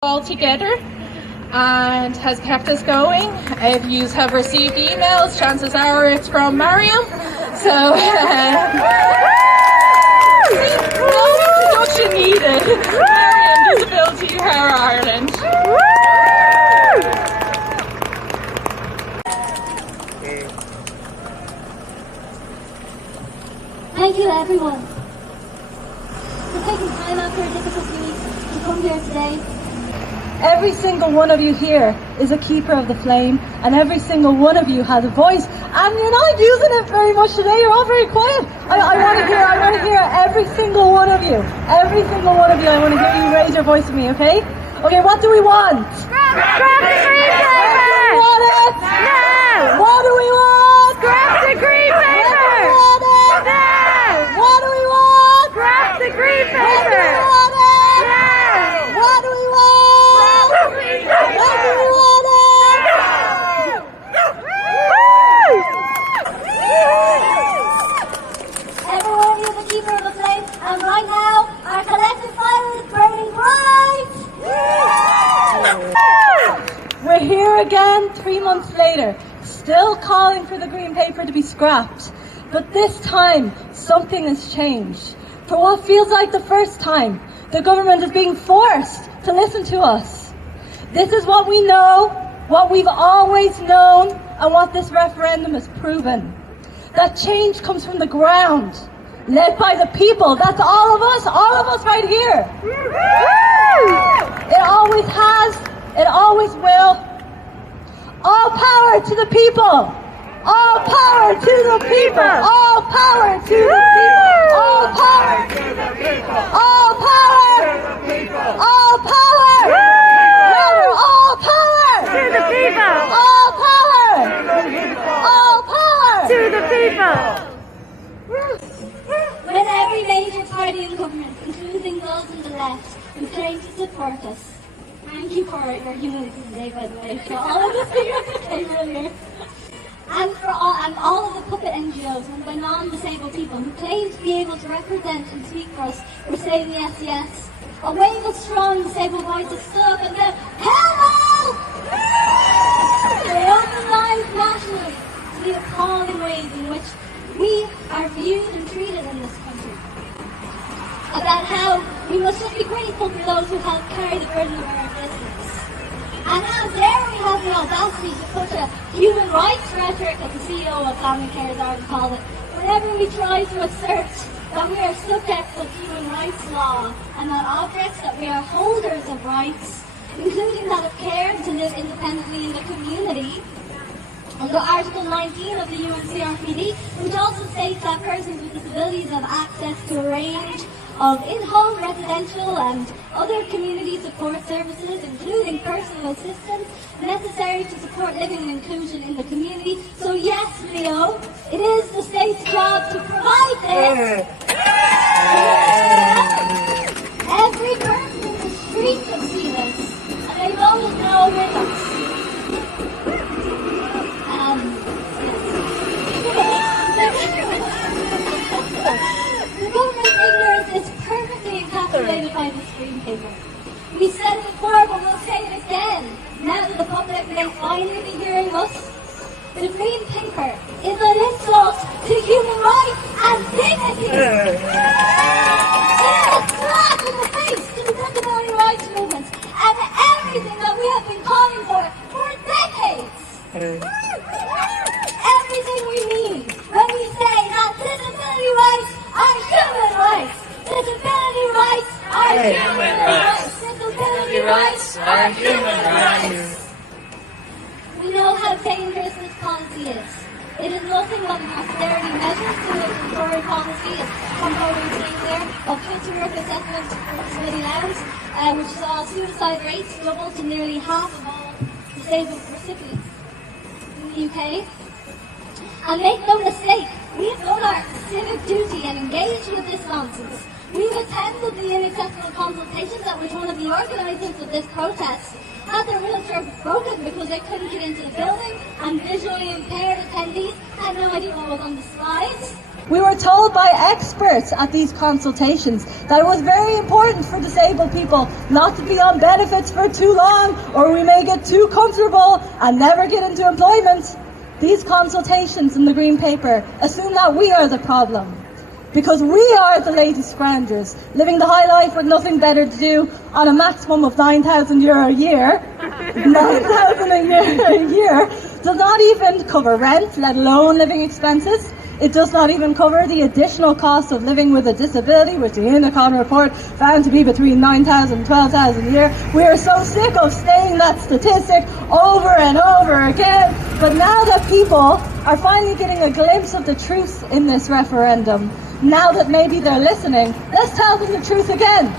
all together and has kept us going. If you have received emails, chances are it's from Maryam. So no introduction needed. Maryam, Disability Power Ireland. Thank you everyone for taking time out for a difficult week to come here today. Every single one of you here is a keeper of the flame, and every single one of you has a voice, and you're not using it very much today. You're all very quiet. I want to hear every single one of you. Every single one of you, I want to hear you raise your voice to me, okay? Okay, what do we want? Scrap the green paper! Do we want it? No! What do we want? Scrap the green paper! What do we want? No! What do we want? Scrap the green What do paper! we want it? No! What do we want? What do we want it? Everyone is a keeper of the flame, and right now our collective fire is burning bright! We're here again 3 months later, still calling for the green paper to be scrapped. But this time, something has changed. For what feels like the first time, the government is being forced to listen to us. This is what we know, what we've always known, and what this referendum has proven. That change comes from the ground, led by the people. That's all of us right here. It always has, it always will. All power to the people. All power to the people. All power to the people. All power to the people. All power. All power. Louder. All power. To the people! All power. All power. To the people! With every major party in government, including those on the left, who claim to support us. Thank you for your humility today, by the way, for all of the speakers who came earlier. And for all of the puppet NGOs and by non-disabled people who claim to be able to represent and speak for us, for saying yes, yes. A wave of strong disabled voices stood up and said, hello! They opened eyes nationally to the appalling ways in which we are viewed and treated in this country. About how we must just be grateful for those who help carry the burden of our existence. And how dare we have the audacity to put a human rights rhetoric, as the CEO of Family Cares Ireland called it, whenever we try to assert that we are subjects of human rights law and that objects that we are holders of rights, including that of care to live independently in the community, under Article 19 of the UNCRPD, which also states that persons with disabilities have access to a range of in-home, residential and other community support services, including personal assistance, necessary to support living and inclusion in the community. So yes, Leo, it is the state's job to provide this. Every person in the street can see this, and they both know with us. The government's ignorance is perfectly encapsulated by this green paper. We said it before, but we'll say it again. Now that the public may finally be hearing us, the green paper is an insult to human rights and dignity. It is a slap in the face to the disability rights movement and everything that we have been calling for decades. Everything we mean when we say that disability rights are human rights. Disability rights are human rights. Disability rights are human rights. We know how dangerous this policy is. It is nothing but an austerity measure to a Tory policy, as Conroe saying there, of fit to work assessment for disability allowance, which saw suicide rates double to nearly half of all disabled recipients in the UK. And make no mistake, we have done our civic duty and engaged with this nonsense. We've attended the inaccessible consultations at which one of the organisers of this protest had their wheelchair broken because they couldn't get into the building, and visually impaired attendees had no idea what was on the slides. We were told by experts at these consultations that it was very important for disabled people not to be on benefits for too long, or we may get too comfortable and never get into employment. These consultations in the Green Paper assume that we are the problem, because we are the latest scroungers, living the high life with nothing better to do on a maximum of €9,000 a year. 9,000 a year does not even cover rent, let alone living expenses. It does not even cover the additional cost of living with a disability, which the Indicon report found to be between 9,000 and 12,000 a year. We are so sick of saying that statistic over and over again. But now that people are finally getting a glimpse of the truth in this referendum, now that maybe they're listening, let's tell them the truth again.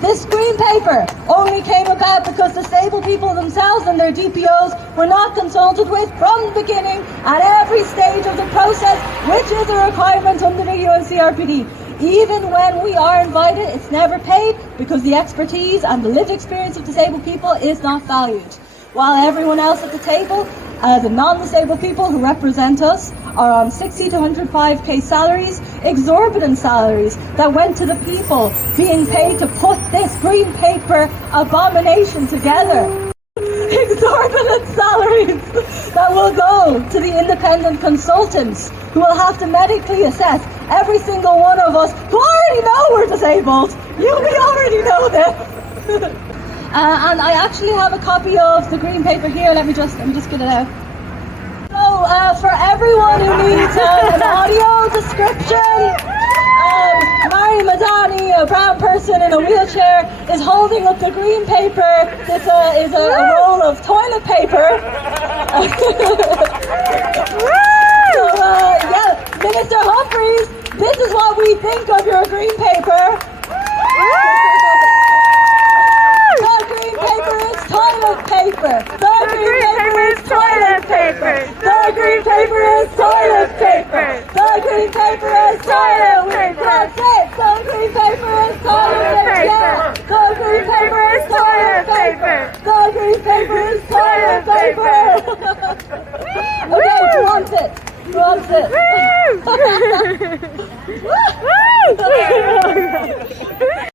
This Green Paper only came about because disabled people themselves and their DPOs were not consulted with from the beginning at every stage of the process, which is a requirement under the UNCRPD. Even when we are invited, it's never paid because the expertise and the lived experience of disabled people is not valued. While everyone else at the table, the non-disabled people who represent us, are on 60 to 105k salaries, exorbitant salaries that went to the people being paid to put this Green Paper abomination together. Exorbitant salaries that will go to the independent consultants who will have to medically assess every single one of us who already know we're disabled. We already know this. And I actually have a copy of the Green Paper here. Let me just get it out. So, for everyone who needs an audio description, Maryam Madani, a brown person in a wheelchair, is holding up the Green Paper. This is a roll of toilet paper. So, Minister Humphreys, this is what we think of your Green Paper. The Green Paper is toilet paper. The Green Paper is toilet paper. The Green Paper is toilet paper. The Green Paper is toilet paper. That's it. The Green Paper is toilet paper. The Green Paper is toilet paper. The Green Paper is toilet paper. Okay, who wants it? Who wants it? Woo!